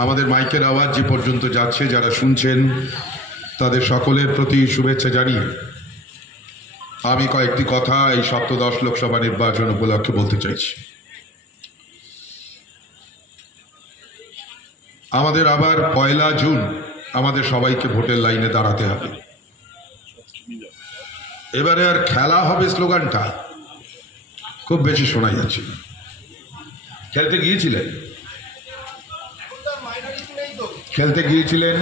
আমাদের মাইকের আওয়াজ যে পর্যন্ত যাচ্ছে, যারা শুনছেন তাদের সকলের প্রতি শুভেচ্ছা জানিয়ে আমি কয়েকটি কথা এই সপ্তদশ লোকসভা নির্বাচন উপলক্ষে বলতে চাইছি। আমাদের আবার 1 জুন আমাদের সবাইকে ভোটের লাইনে দাঁড়াতে হবে। এবারে আর খেলা হবে স্লোগানটা খুব বেশি শোনা যাচ্ছে। খেলতে গিয়েছিলেন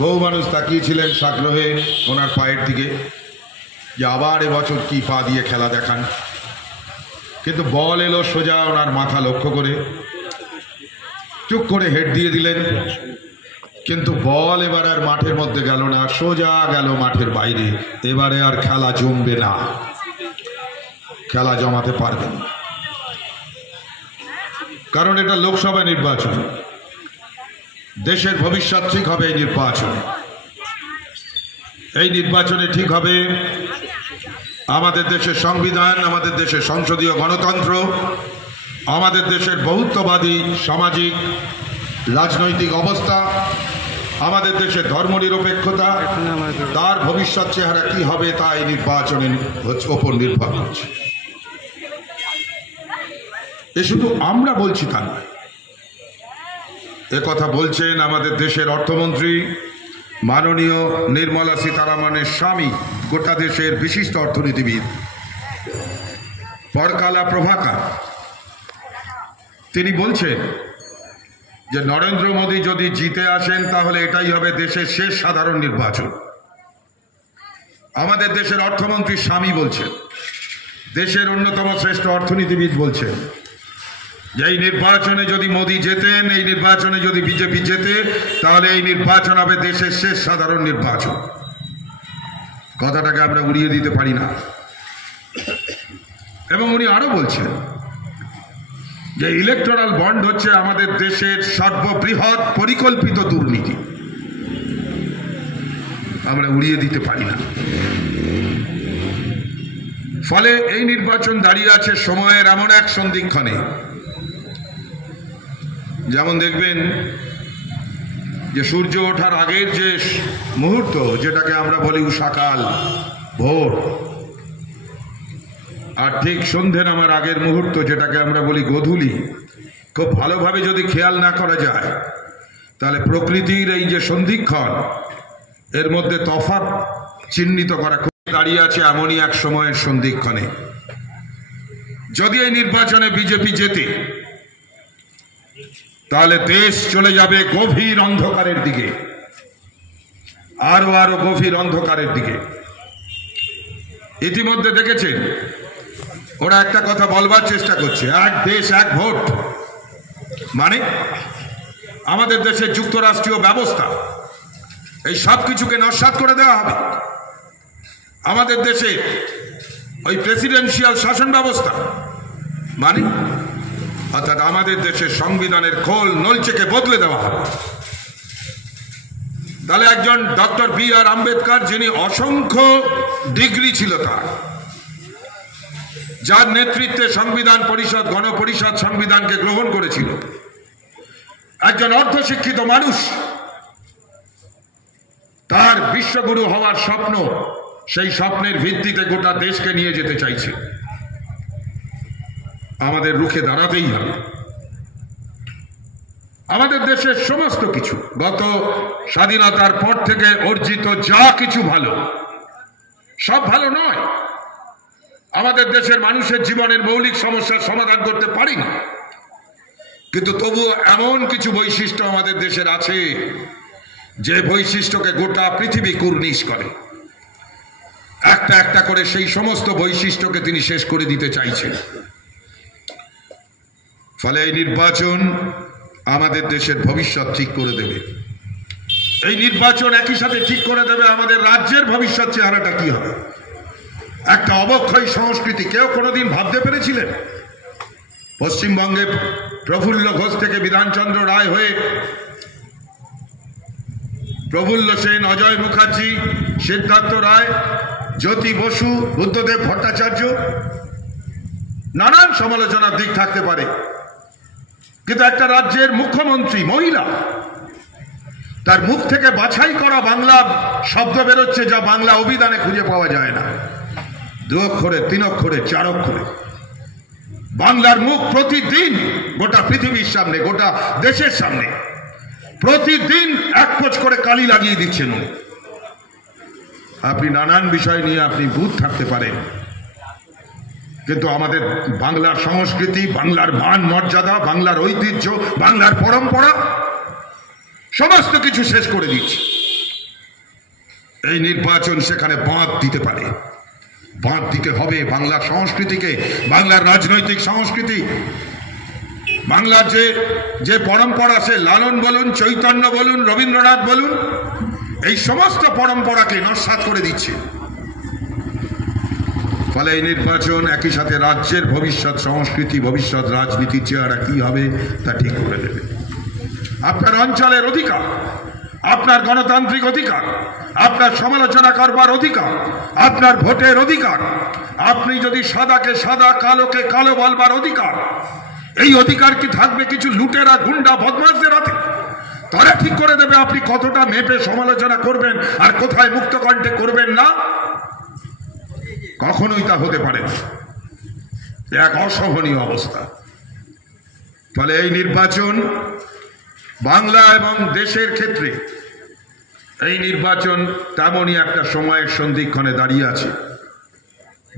বহু মানুষ তাকিয়েছিলেন সাগ্রহে ওনার পায়ের দিকে যে আবার এবছর কি পা দিয়ে খেলা দেখান, কিন্তু বল এলো সোজা ওনার মাথা লক্ষ্য করে, চুপ করে হেড দিয়ে দিলেন, কিন্তু বল এবার আর মাঠের মধ্যে গেল না, সোজা গেল মাঠের বাইরে। এবারে আর খেলা জমবে না, খেলা জমাতে পারবেন না, কারণ এটা লোকসভা নির্বাচন। দেশের ভবিষ্যৎ ঠিক হবে এই নির্বাচনে। এই নির্বাচনে ঠিক হবে আমাদের দেশের সংবিধান, আমাদের দেশের সংসদীয় গণতন্ত্র, আমাদের দেশের বহুত্ববাদী সামাজিক রাজনৈতিক অবস্থা, আমাদের দেশের ধর্মনিরপেক্ষতা, তার ভবিষ্যৎ চেহারা কি হবে তা এই নির্বাচনের ওপর নির্ভর করছে। এ শুধু আমরা বলছি তা নয়, কথা বলছেন আমাদের দেশের অর্থমন্ত্রী মাননীয় নির্মলা সীতারামনের স্বামী, গোটা দেশের বিশিষ্ট অর্থনীতিবিদ পরকালা প্রভাকর। তিনি বলছেন যে নরেন্দ্র মোদী যদি জিতে আসেন তাহলে এটাই হবে দেশের শেষ সাধারণ নির্বাচন। আমাদের দেশের অর্থমন্ত্রী স্বামী বলছেন, দেশের অন্যতম শ্রেষ্ঠ অর্থনীতিবিদ বলছেন যে এই নির্বাচনে যদি মোদী জেতেন, এই নির্বাচনে যদি বিজেপি জেতে, তাহলে এই নির্বাচন হবে দেশের শেষ সাধারণ নির্বাচন। কথাটাকে আমরা উড়িয়ে দিতে পারি না। এবং উনি আরো বলছেন যে ইলেকটোরাল বন্ড হচ্ছে আমাদের দেশের সর্ববৃহৎ পরিকল্পিত দুর্নীতি। আমরা উড়িয়ে দিতে পারি না। ফলে এই নির্বাচন দাঁড়িয়ে আছে সময়ের এমন এক সন্ধিক্ষণে, যেমন দেখবেন যে সূর্য ওঠার আগের যে মুহূর্ত, যেটাকে আমরা বলি উষাকাল, ভোর, আর ঠিক সন্ধ্যে নামার আগের মুহূর্ত, যেটাকে আমরা বলি গোধূলি, খুব ভালোভাবে যদি খেয়াল না করা যায় তাহলে প্রকৃতির এই যে সন্ধিক্ষণ, এর মধ্যে তফাৎ চিহ্নিত করা খুব দাঁড়িয়ে আছে এমনই এক সময়ের সন্ধিক্ষণে। যদি এই নির্বাচনে বিজেপি জেতে তাহলে দেশ চলে যাবে গভীর অন্ধকারের দিকে, আরো আরো গভীর অন্ধকারের দিকে। ইতিমধ্যে দেখেছেন ওরা একটা কথা বলবার চেষ্টা করছে, এক দেশ এক ভোট। মানে আমাদের দেশের যুক্তরাষ্ট্রীয় ব্যবস্থা, এই সব কিছুকে নস্যাৎ করে দেওয়া হবে। আমাদের দেশে ওই প্রেসিডেন্সিয়াল শাসন ব্যবস্থা, মানে অর্থাৎ আমাদের দেশের সংবিধানের খোল নলচেকে বদলে দেওয়া হবে। তাহলে একজন ডক্টর বি.আর. আম্বেদকর, যিনি অসংখ্য ডিগ্রি ছিল তার, যার নেতৃত্বে সংবিধান পরিষদ, গণপরিষদ সংবিধানকে গ্রহণ করেছিল, একজন অর্ধশিক্ষিত মানুষ, তার বিশ্বগুরু হওয়ার স্বপ্ন, সেই স্বপ্নের ভিত্তিতে গোটা দেশকে নিয়ে যেতে চাইছে। আমাদের রুখে দাঁড়াতেই হবে। আমাদের দেশের সমস্ত কিছু, গত স্বাধীনতার পর থেকে অর্জিত যা কিছু ভালো, সব ভালো নয়। আমাদের দেশের মানুষের জীবনের মৌলিক সমস্যার সমাধান করতে পারি না, কিন্তু তবুও এমন কিছু বৈশিষ্ট্য আমাদের দেশের আছে যে বৈশিষ্ট্যকে গোটা পৃথিবী কুর্নিশ করে। একটা একটা করে সেই সমস্ত বৈশিষ্ট্যকে তিনি শেষ করে দিতে চাইছেন। ফলে এই নির্বাচন আমাদের দেশের ভবিষ্যৎ ঠিক করে দেবে। এই নির্বাচন একই সাথে ঠিক করে দেবে আমাদের রাজ্যের ভবিষ্যৎ চেহারাটা কি হবে। একটা অবক্ষয় সংস্কৃতি কেউ কোনোদিন ভাবতে পেরেছিলেন? পশ্চিমবঙ্গে প্রফুল্ল ঘোষ থেকে বিধানচন্দ্র রায় হয়ে প্রফুল্ল সেন, অজয় মুখার্জি, সিদ্ধার্থ রায়, জ্যোতি বসু, বুদ্ধদেব ভট্টাচার্য, নানান সমালোচনার দিক থাকতে পারে, কিন্তু একটা রাজ্যের মুখ্যমন্ত্রী মহিলা, তার মুখ থেকে বাছাই করা বাংলা শব্দ বেরোচ্ছে যা বাংলা অভিধানে খুঁজে পাওয়া যায় না। 2 অক্ষরে, 3 অক্ষরে, 4 অক্ষরে। বাংলার মুখ প্রতিদিন গোটা পৃথিবীর সামনে, গোটা দেশের সামনে প্রতিদিন এক কোচ করে কালি লাগিয়ে দিচ্ছেন। আপনি নানান বিষয় নিয়ে আপনি বুধ থাকতে পারেন, কিন্তু আমাদের বাংলার সংস্কৃতি, বাংলার মান মর্যাদা, বাংলার ঐতিহ্য, বাংলার পরম্পরা সমস্ত কিছু শেষ করে দিচ্ছে। এই নির্বাচন সেখানে বাঁধ দিতে পারে, বাঁধ দিতে হবে বাংলার সংস্কৃতিকে, বাংলার রাজনৈতিক সংস্কৃতি, বাংলার যে পরম্পরা, সে লালন বলুন, চৈতন্য বলুন, রবীন্দ্রনাথ বলুন, এই সমস্ত পরম্পরাকে নস্যাৎ করে দিচ্ছে। ফলে এই নির্বাচন একই সাথে রাজ্যের ভবিষ্যৎ সংস্কৃতি, ভবিষ্যৎ রাজনীতির চেহারা কি হবে তা ঠিক করে দেবে। আপনার অঞ্চলের অধিকার, আপনার গণতান্ত্রিক অধিকার, আপনার সমালোচনা করবার অধিকার, আপনার ভোটের অধিকার, আপনি যদি সাদাকে সাদা, কালোকে কালো বলবার অধিকার, এই অধিকার কি থাকবে কিছু লুটেরা, গুন্ডা, বদমাশদের হাতে? তারা ঠিক করে দেবে আপনি কতটা মেপে সমালোচনা করবেন আর কোথায় মুক্ত কণ্ঠে করবেন না। কখনোই তা হতে পারে না, এক অসহনীয় অবস্থা। ফলে এই নির্বাচন বাংলা এবং দেশের ক্ষেত্রে, এই নির্বাচন তেমনই একটা সময়ের সন্ধিক্ষণে দাঁড়িয়ে আছে,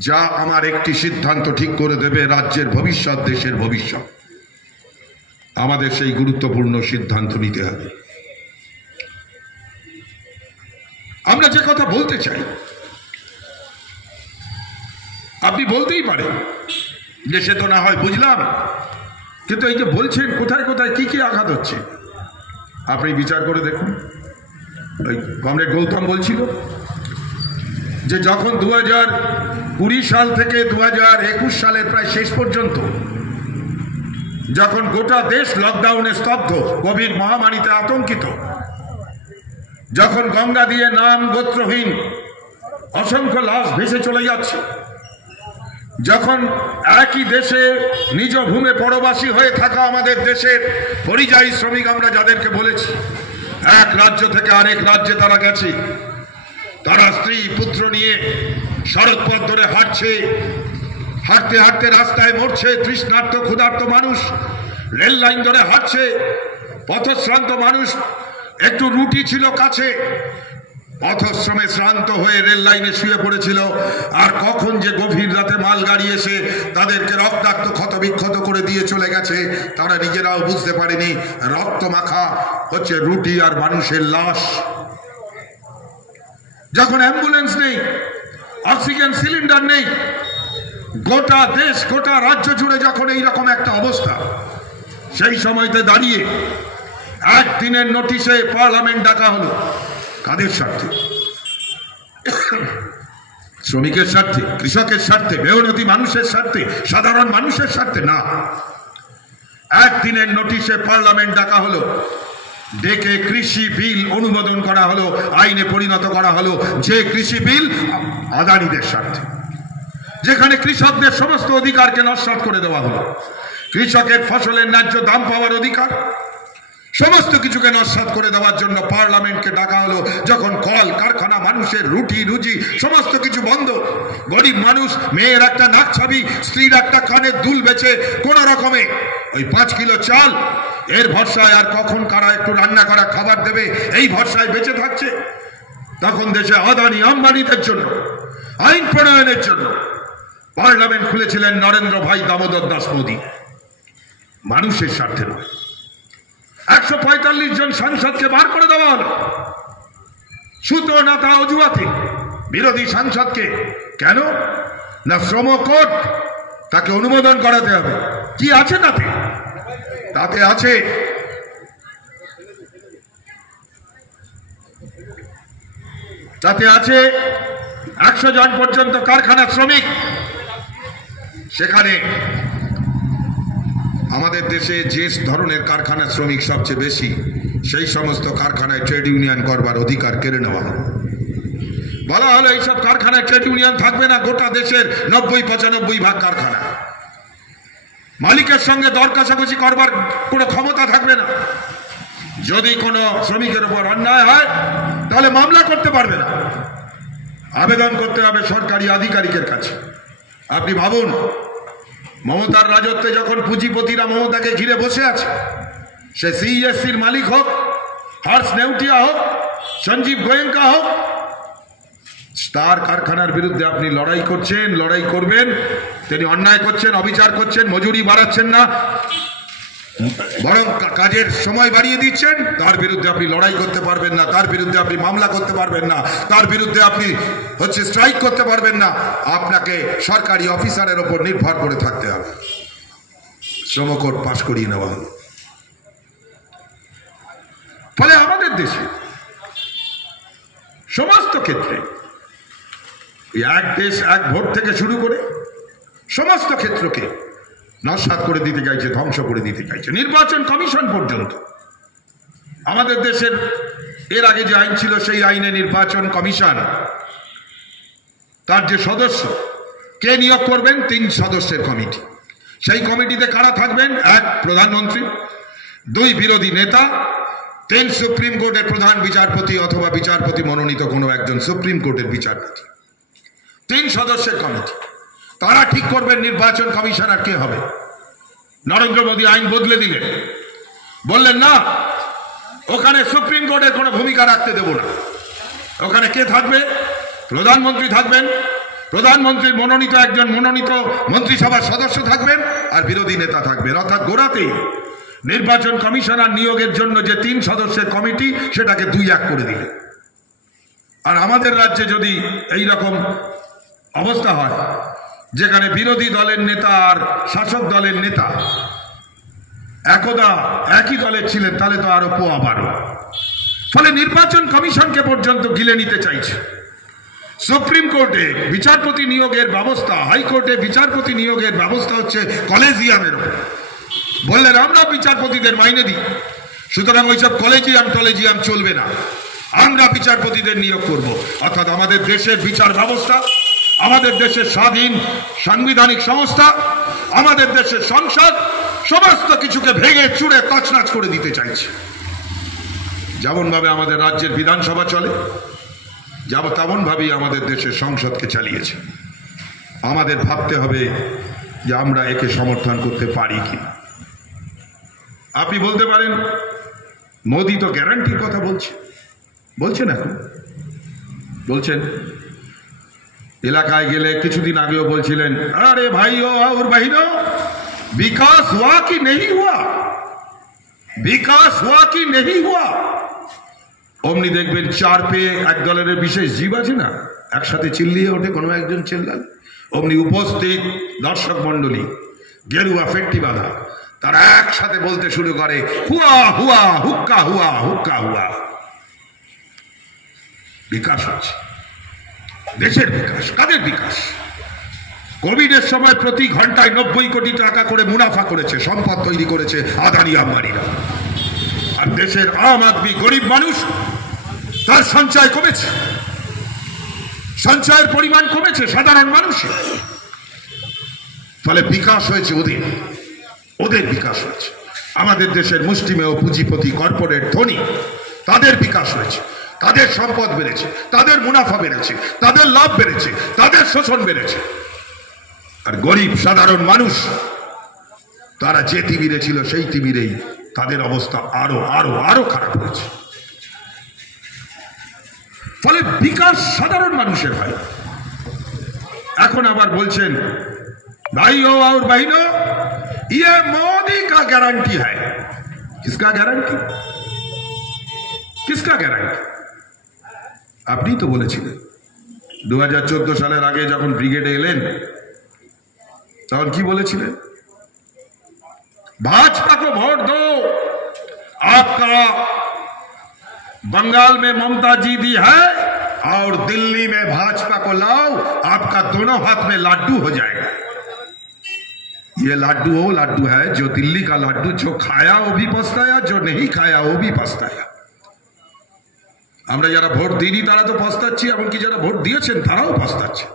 যা আমার একটি সিদ্ধান্ত ঠিক করে দেবে রাজ্যের ভবিষ্যৎ, দেশের ভবিষ্যৎ। আমাদের সেই গুরুত্বপূর্ণ সিদ্ধান্ত নিতে হবে। আমরা যে কথা বলতে চাই, আপনি বলতেই পারেন যে সে তো না হয় বুঝলাম, কিন্তু এই যে বলছেন কোথায় কোথায় কি কি আঘাত হচ্ছে আপনি বিচার করে দেখুন। ওই কমরেড গৌতম বলছিল যে যখন 2020 সাল থেকে 2021 সালের প্রায় শেষ পর্যন্ত, যখন গোটা দেশ লকডাউনে স্তব্ধ, কোভিড মহামারীতে আতঙ্কিত, যখন গঙ্গা দিয়ে নাম গোত্রহীন অসংখ্য লাশ ভেসে চলে যাচ্ছে, যখন একই দেশে নিজ ভূমে পরবাসী হয়ে থাকা আমাদের দেশের পরিযায়ী শ্রমিক আমরা যাদেরকে বলেছি, এক রাজ্য থেকে আরেক রাজ্যে তারা গেছে, তারা স্ত্রী পুত্র নিয়ে সড়ক পথ ধরে হাঁটছে, হাঁটতে হাঁটতে রাস্তায় মরছে তৃষ্ণার্ত ক্ষুধার্ত মানুষ, রেল লাইন ধরে হাঁটছে পথশ্রান্ত মানুষ। একটু রুটি ছিল কাছে, পথশ্রমে শ্রান্ত হয়ে রেল লাইনে শুয়ে পড়েছিল, আর কখন যে গভীর রাতে মালগাড়ি এসে তাদেরকে রক্তাক্ত ক্ষতবিক্ষত করে দিয়ে চলে গেছে তারা নিজেরাও বুঝতে পারেনি। রক্ত মাখা হচ্ছে রুটি আর মানুষের লাশ। যখন অ্যাম্বুলেন্স নেই, অক্সিজেন সিলিন্ডার নেই, গোটা দেশ গোটা রাজ্য জুড়ে যখন এইরকম একটা অবস্থা, সেই সময়তে দাঁড়িয়ে একদিনের নোটিশে পার্লামেন্ট ডাকা হলো। কাদের স্বার্থে? শ্রমিকের স্বার্থে, কৃষকের স্বার্থে, মেহনতি মানুষের স্বার্থে, সাধারণ মানুষের স্বার্থে না। একদিনের নোটিশে পার্লামেন্ট ডাকা হলো, ডেকে কৃষি বিল অনুমোদন করা হলো, আইনে পরিণত করা হলো। যে কৃষি বিল আদানিদের স্বার্থে, যেখানে কৃষকদের সমস্ত অধিকারকে নস্যাৎ করে দেওয়া হলো, কৃষকের ফসলের ন্যায্য দাম পাওয়ার অধিকার, সমস্ত কিছুকে নস্যাৎ করে দেওয়ার জন্য পার্লামেন্টকে ডাকা হলো। যখন কল কারখানা, মানুষের রুটি রুজি সমস্ত কিছু বন্ধ, গরিব মানুষ মেয়ের একটা নাক ছাবি, স্ত্রীর একটা কানের দুল বেচে কোন রকমে ওই 5 কিলো চাল এর ভরসায়, আর কখন কারা একটু রান্না করা খাবার দেবে এই ভরসায় বেঁচে থাকছে, তখন দেশে আদানি আম্বানিদের জন্য আইন প্রণয়নের জন্য পার্লামেন্ট খুলেছিলেন নরেন্দ্র ভাই দামোদর দাস মোদী। মানুষের স্বার্থে নয়। 145 জন সাংসদকে বার করে দেওয়া হলো সূত্র না তা অজুহাতে, বিরোধী সাংসদকে। কেন না? শ্রম কোড তাকে অনুমোদন করাতে হবে। কি আছে তাতে? তাতে আছে তাতে আছে 100 জন পর্যন্ত কারখানা শ্রমিক। সেখানে আমাদের দেশে যে ধরনের কারখানা শ্রমিক সবচেয়ে বেশি, সেই সমস্ত কারখানায় ট্রেড ইউনিয়ন করবার অধিকার কেড়ে নেওয়া হলো। বলা হলো এইসব কারখানায় ট্রেড ইউনিয়ন থাকবে না। গোটা দেশের 90-95 ভাগ কারখানা, মালিকের সঙ্গে দর কষাকষি করবার কোনো ক্ষমতা থাকবে না। যদি কোনো শ্রমিকের উপর অন্যায় হয় তাহলে মামলা করতে পারবে না, আবেদন করতে হবে সরকারি আধিকারিকের কাছে। আপনি ভাবুন, মমতার রাজত্বে যখন পুঁজিপতিরা মমতাকে ঘিরে বসে আছে, সে সিইএসসির মালিক হোক, হর্ষ নেউটিয়া হোক, সঞ্জীব গোয়েঙ্কা হোক, তার কারখানার বিরুদ্ধে আপনি লড়াই করছেন, লড়াই করবেন। তিনি অন্যায় করছেন, অবিচার করছেন, মজুরি বাড়াচ্ছেন না, বরং কাজের সময় বাড়িয়ে দিচ্ছেন, তার বিরুদ্ধে আপনি লড়াই করতে পারবেন না, তার বিরুদ্ধে আপনি মামলা করতে পারবেন না, তার বিরুদ্ধে আপনি স্ট্রাইক করতে পারবেন না। আপনাকে সরকারি অফিসারের ওপর নির্ভর করে থাকতে হবে। শ্রম কোড পাশ করিয়ে নেওয়া হলো। ফলে আমাদের দেশে সমস্ত ক্ষেত্রে এক দেশ এক ভোট থেকে শুরু করে সমস্ত ক্ষেত্রকে নস্যাৎ করে দিতে চাইছে, ধ্বংস করে দিতে চাইছে, নির্বাচন কমিশন পর্যন্ত। আমাদের দেশের এর আগে যে আইন ছিল সেই আইনে নির্বাচন কমিশন, তার যে সদস্য কে নিয়োগ করবেন, 3 সদস্যের কমিটি। সেই কমিটিতে কারা থাকবেন? 1 প্রধানমন্ত্রী, 2 বিরোধী নেতা, 3 সুপ্রিম কোর্টের প্রধান বিচারপতি অথবা বিচারপতি মনোনীত কোনো একজন সুপ্রিম কোর্টের বিচারপতি। 3 সদস্যের কমিটি, তারা ঠিক করবেন নির্বাচন কমিশনার কে হবে। নরেন্দ্র মোদী আইন বদলে দিলেন, বললেন না, ওখানে সুপ্রিম কোর্টের কোনো ভূমিকা রাখতে দেব না। ওখানে কে থাকবে? প্রধানমন্ত্রী থাকবেন, প্রধানমন্ত্রীর মনোনীত একজন মনোনীত মন্ত্রিসভার সদস্য থাকবেন, আর বিরোধী নেতা থাকবেন। অর্থাৎ গোড়াতেই নির্বাচন কমিশনার নিয়োগের জন্য যে 3 সদস্যের কমিটি, সেটাকে 2-1 করে দিলেন। আর আমাদের রাজ্যে যদি এই রকম অবস্থা হয়, যেখানে বিরোধী দলের নেতা আর শাসক দলের নেতা একদা একই দলের ছিলেন, তাহলে তো আরো পোয়া বাড়ো। ফলে নির্বাচন কমিশনকে পর্যন্ত গিলে নিতে চাইছে। সুপ্রিম কোর্টে বিচারপতি নিয়োগের ব্যবস্থা, হাইকোর্টে বিচারপতি নিয়োগের ব্যবস্থা হচ্ছে কলেজিয়ামের উপর। বললেন আমরা বিচারপতিদের মাইনে দিই, সুতরাং ওইসব কলেজিয়াম চলবে না, আমরা বিচারপতিদের নিয়োগ করব। অর্থাৎ আমাদের দেশের বিচার ব্যবস্থা, আমাদের দেশের স্বাধীন সাংবিধানিক সংস্থা, আমাদের দেশের সংসদ, সমস্ত কিছুকে ভেঙে চুরে তছনছ করে দিতে চাইছে। যেমন ভাবে আমাদের রাজ্যের বিধানসভা চলে, তেমন ভাবেই আমাদের দেশের সংসদকে চালিয়েছে। আমাদের ভাবতে হবে যে আমরা একে সমর্থন করতে পারি কি। আপনি বলতে পারেন মোদী তো গ্যারান্টির কথা বলছেন, এখন বলছেন, এলাকায় গেলে কিছুদিন আগেও বলছিলেন, আরে ভাইও আর বাহিনো, বিকাশ হুয়া কি নেই হুয়া, বিকাশ হুয়া কি নেই হুয়া। অমনি দেখবেন 4 পেয়ে এক দলের বিশেষ জীব আছে না, একসাথে চিল্লিয়ে ওঠে, কোনো একজন চিল্লাল, অমনি উপস্থিত দর্শক মন্ডলী গেরুয়া ফেট্টি বাঁধা, তারা একসাথে বলতে শুরু করে, হুয়া হুয়া হুক্কা হুয়া হুক্কা হুয়া। বিকাশ হচ্ছে, দেশের বিকাশ। কাদের বিকাশ? কোভিডের সময় প্রতি ঘন্টায় 90 কোটি টাকা করে মুনাফা করেছে, সম্পদ তৈরি করেছে আদানি আম্বানিরা। আর দেশের আম আদমি গরিব মানুষ, তার সঞ্চয় কমেছে, সঞ্চয়ের পরিমাণ কমেছে সাধারণ মানুষের। ফলে বিকাশ হয়েছে ওদের বিকাশ হয়েছে। আমাদের দেশের মুষ্টিমেয় পুঁজিপতি কর্পোরেট ধনী, তাদের বিকাশ হয়েছে, তাদের সম্পদ বেড়েছে, তাদের মুনাফা বেড়েছে, তাদের লাভ বেড়েছে, তাদের শোষণ বেড়েছে। আর গরিব সাধারণ মানুষ, তারা যে তিমিরে ছিল সেই তিমিরেই তাদের অবস্থা আরো আরো আরো খারাপ হয়েছে। ফলে বিকাশ সাধারণ মানুষের হয়। এখন আবার বলছেন, भाइयों और बहनों, ये मोदी का गारंटी है। किसका गारंटी? किसका गारंटी? আপনি তো বলেছিলেন 2014 সালের আগে যখন ব্রিগেডে এলেন, তখন কি বলেছিলেন? भाजपा को वोट दो, आपका बंगाल में ममता जी दी है और दिल्ली में भाजपा को लाओ, आपका दोनों हाथ में लाड्डू हो जाएगा। ये लाड्डू वो लाड्डू है जो दिल्ली का लाड्डू, जो खाया वो भी पछताया, जो नहीं खाया वो भी पछताया। আমরা যারা ভোট দিইনি তারা তো পস্তাচ্ছি, এমনকি যারা ভোট দিয়েছেন তারাও পস্তাচ্ছে।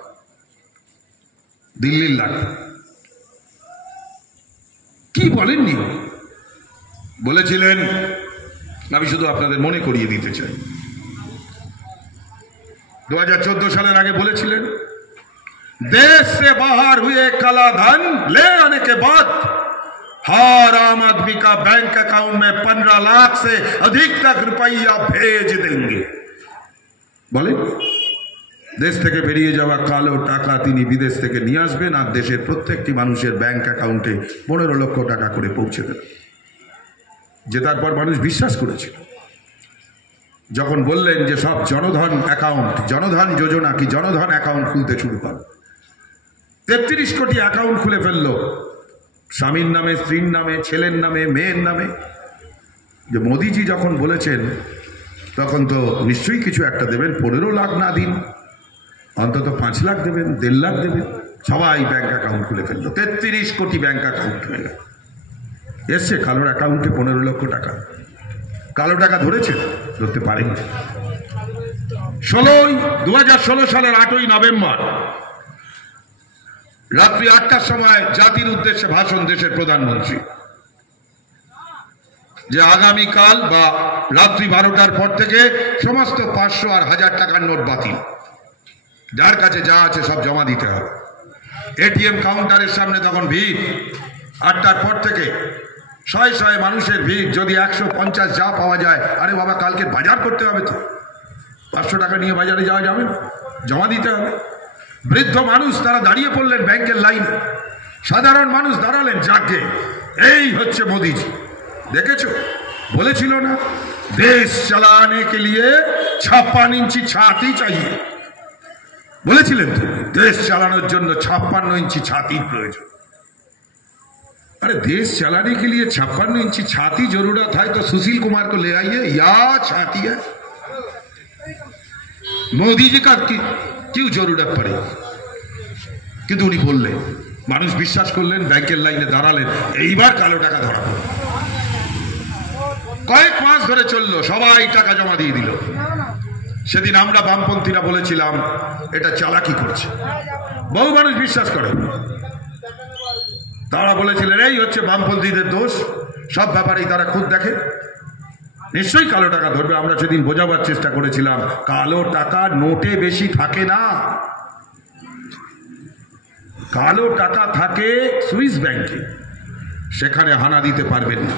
দিল্লির লাড্ডু। কি বলেননি, বলেছিলেন, আমি শুধু আপনাদের মনে করিয়ে দিতে চাই, 2014 সালের আগে বলেছিলেন, देश से बाहर हुए काला धन ले आने के बाद हर आम आदमी का बैंक अकाउंट में 15 लाख से अधिक तक रुपया भेज देंगे। बोले देश থেকে বেরিয়ে যাওয়া কালো টাকা তিনি বিদেশ থেকে নিয়ে আসবেন আর দেশের প্রত্যেকটি মানুষের ব্যাংক অ্যাকাউন্টে 15 লক্ষ টাকা করে পৌঁছে দেবেন। জেতার পর মানুষ বিশ্বাস করেছিল। যখন বললেন যে সব জনধন অ্যাকাউন্ট, জনধন যোজনা কি জনধন অ্যাকাউন্ট খুলতে শুরু করো, 33 কোটি অ্যাকাউন্ট খুলে ফেললো স্বামীর নামে, স্ত্রীর নামে, ছেলের নামে, মেয়ের নামে। যে মোদিজি যখন বলেছেন তখন তো নিশ্চয়ই কিছু একটা দেবেন, 15 লাখ না দিন অন্তত 5 লাখ দেবেন, 1.5 লাখ দেবেন। সবাই ব্যাংক অ্যাকাউন্ট খুলে ফেললো, 33 কোটি ব্যাংক অ্যাকাউন্ট হয়ে গেল। এসছে কালোর অ্যাকাউন্টে 15 লক্ষ টাকা। কালো টাকা ধরেছে, ধরতে পারেনি। 2016 সালের 8ই নভেম্বর রাত্রি 8টার সময় জাতির উদ্দেশ্যে ভাষণ দেশের প্রধানমন্ত্রী, যে আগামীকাল বা রাত্রি 12টার পর থেকে সমস্ত 500 আর 1000 টাকার নোট বাতিল, যার কাছে যা আছে সব জমা দিতে হবে। এটিএম কাউন্টারের সামনে তখন ভিড়, 8টার পর থেকে শয়ে শয়ে মানুষের ভিড়। যদি 150 যা পাওয়া যায়, আরে বাবা কালকে বাজার করতে হবে তো, 500 টাকা নিয়ে বাজারে যাওয়া যাবে না, জমা দিতে হবে। বৃদ্ধ মানুষ তারা দাঁড়িয়ে পড়লেন ব্যাংকের লাইনে, সাধারণ মানুষ দাঁড়ালেন। যাকে এই হচ্ছে মোদিজি, দেখেছো বলেছিল না দেশ চালানে কে লিয়ে 56 ইঞ্চি ছাতি চাইয়ে, বলেছিলেন তো দেশ চালানোর জন্য 56 ইঞ্চি ছাতির প্রয়োজন। अरे देश चलाने के लिए 56 इंची छाती जरूरत है तो सुशील कुमार को ले आइए, या छाती है मोदी जी का क्यों जरूरत पड़ेगी। কিন্তু উনি বললেন, মানুষ বিশ্বাস করলেন, ব্যাংকের লাইনে দাঁড়ালেন। এইবার কালো টাকা ধরা পড়ল। কয়েক মাস ধরে চললো, সবাই টাকা জমা দিয়ে দিল। সেদিন আমরা বামপন্থীরা বলেছিলাম এটা চালাকি করছে, বহু মানুষ বিশ্বাস করে। তারা বলেছিলেন এই হচ্ছে বামপন্থীদের দোষ, সব ব্যাপারেই তারা খুদ দেখে, নিশ্চয়ই কালো টাকা ধরবে। আমরা সেদিন বোঝাবার চেষ্টা করেছিলাম কালো টাকা নোটে বেশি থাকে না, কালো টাকা থাকে সুইস ব্যাংকে, সেখানে হানা দিতে পারবেন না।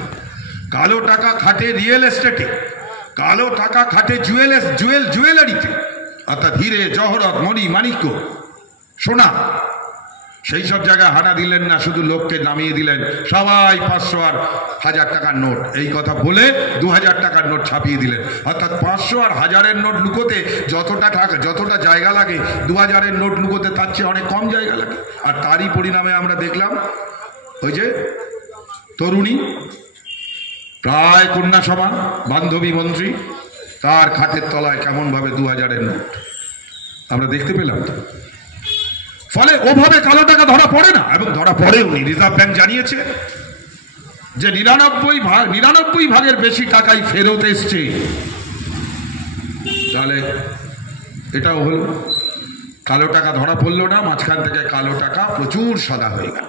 কালো টাকা খাটে রিয়েল এস্টেটে, কালো টাকা খাটে জুয়েলারিতে, অর্থাৎ হিরে জহরত মণি মাণিক্য সোনা, সেই সব জায়গায় হানা দিলেন না, শুধু লোককে নামিয়ে দিলেন। সবাই 500 আর 1000 টাকার নোট এই কথা বলে 2000 টাকার নোট ছাপিয়ে দিলেন। অর্থাৎ 500 আর 1000-এর নোট লুকোতে যতটা জায়গা লাগে 2000-এর নোট লুকোতে তার চেয়ে অনেক কম জায়গা লাগে। আর তারই পরিণামে আমরা দেখলাম ওই যে তরুণী, প্রায় কন্যা সভা বান্ধবী মন্ত্রী, তার খাটের তলায় কেমনভাবে 2000-এর নোট আমরা দেখতে পেলাম। ফলে ওভাবে কালো টাকা ধরা পড়ে না, এবং ধরা পড়েও নি। রিজার্ভ ব্যাংক জানিয়েছে যে 99 ভাগের বেশি টাকাই ফেরত এসছে। তাহলে এটাও হলো, কালো টাকা ধরা পড়লো না, মাঝখান থেকে কালো টাকা প্রচুর সাদা হয়ে গেল।